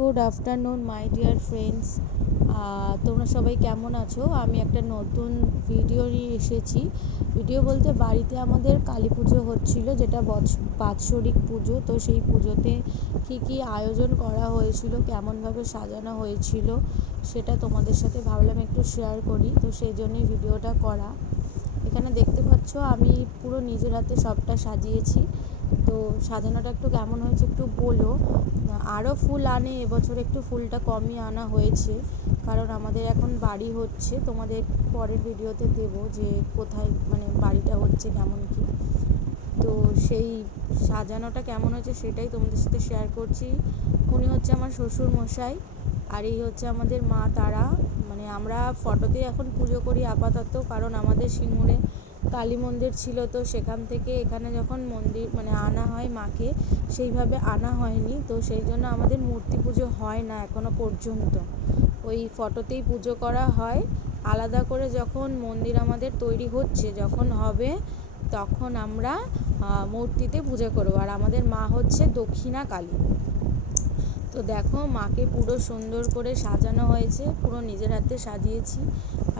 Good afternoon my dear friends. তোমরা সবাই কেমন আছো? আমি একটা নতুন ভিডিও নিয়ে এসেছি। ভিডিও বলতে বাড়িতে আমাদের কালী পুজো হচ্ছিল, যেটা বাৎসরিক পুজো। তো সেই পুজোতে কি আয়োজন করা হয়েছিল, কেমনভাবে সাজানো হয়েছিল, সেটা তোমাদের সাথে ভাবলাম একটু শেয়ার করি। তো সেই জন্যই ভিডিওটা করা। এখানে দেখতে পাচ্ছ আমি পুরো নিজের হাতে সবটা সাজিয়েছি। তো সাজানোটা একটু কেমন হয়েছে একটু বলো। আরও ফুল আনে, এবছর একটু ফুলটা কমই আনা হয়েছে, কারণ আমাদের এখন বাড়ি হচ্ছে। তোমাদের পরের ভিডিওতে দেব যে কোথায় মানে বাড়িটা হচ্ছে কেমন কি। তো সেই সাজানোটা কেমন হয়েছে সেটাই তোমাদের সাথে শেয়ার করছি। উনি হচ্ছে আমার শ্বশুর মশাই, আর এই হচ্ছে আমাদের মা তারা। মানে আমরা ফটোতেই এখন পুজো করি আপাতত, কারণ আমাদের সিঙ্গুরে কালী মন্দির ছিল, তো সেখান থেকে এখানে যখন মন্দির মানে আনা হয় মাকে, সেইভাবে আনা হয়নি। তো সেই জন্য আমাদের মূর্তি পুজো হয় না এখনো পর্যন্ত, ওই ফটোতেই পুজো করা হয়। আলাদা করে যখন মন্দির আমাদের তৈরি হচ্ছে, যখন হবে তখন আমরা মূর্তিতে পুজো করবো। আর আমাদের মা হচ্ছে দক্ষিণা কালী। তো দেখো মাকে পুরো সুন্দর করে সাজানো হয়েছে, পুরো নিজের হাতে সাজিয়েছি।